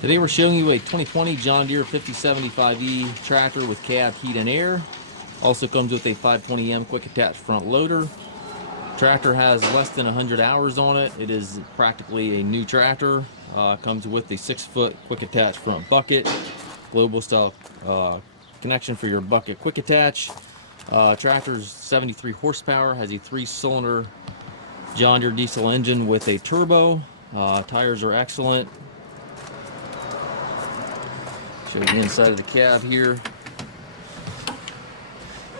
Today we're showing you a 2020 John Deere 5075E tractor with cab heat and air. Also comes with a 520M quick attach front loader. Tractor has less than 100 hours on it. It is practically a new tractor. Comes with a 6-foot quick attach front bucket, global style connection for your bucket quick attach. Tractor's 73 horsepower, has a 3-cylinder John Deere diesel engine with a turbo. Tires are excellent. Show you the inside of the cab here.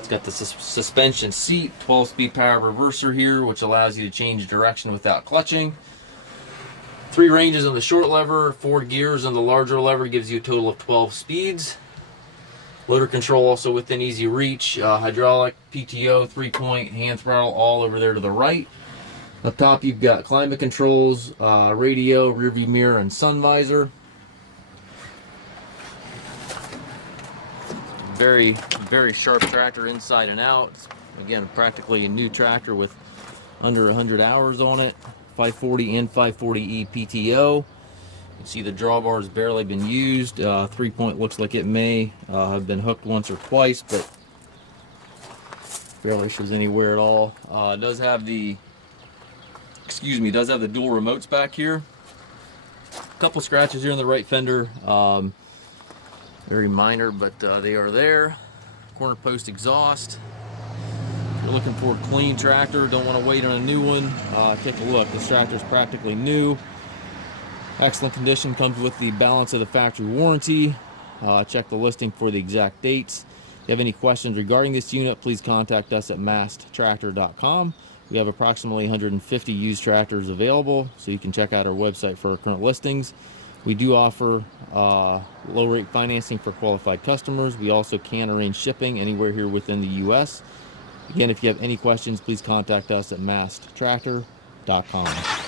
It's got the suspension seat, 12-speed power reverser here, which allows you to change direction without clutching. 3 ranges on the short lever, 4 gears on the larger lever, gives you a total of 12 speeds. Loader control also within easy reach. Hydraulic, PTO, 3-point, hand throttle, all over there to the right. Up top you've got climate controls, radio, rearview mirror, and sun visor. Very, very sharp tractor inside and out. Again, practically a new tractor with under 100 hours on it. 540 and 540E PTO. You can see the drawbar has barely been used. 3-point looks like it may have been hooked once or twice, but barely shows any wear at all. Does have the dual remotes back here. A couple scratches here on the right fender. Very minor, but they are there. Corner post exhaust. If you're looking for a clean tractor, don't want to wait on a new one, take a look. This tractor is practically new. Excellent condition, comes with the balance of the factory warranty. Check the listing for the exact dates. If you have any questions regarding this unit, please contact us at masttractor.com. We have approximately 150 used tractors available, so you can check out our website for our current listings. We do offer low rate financing for qualified customers. We also can arrange shipping anywhere here within the U.S. Again, if you have any questions, please contact us at masttractor.com.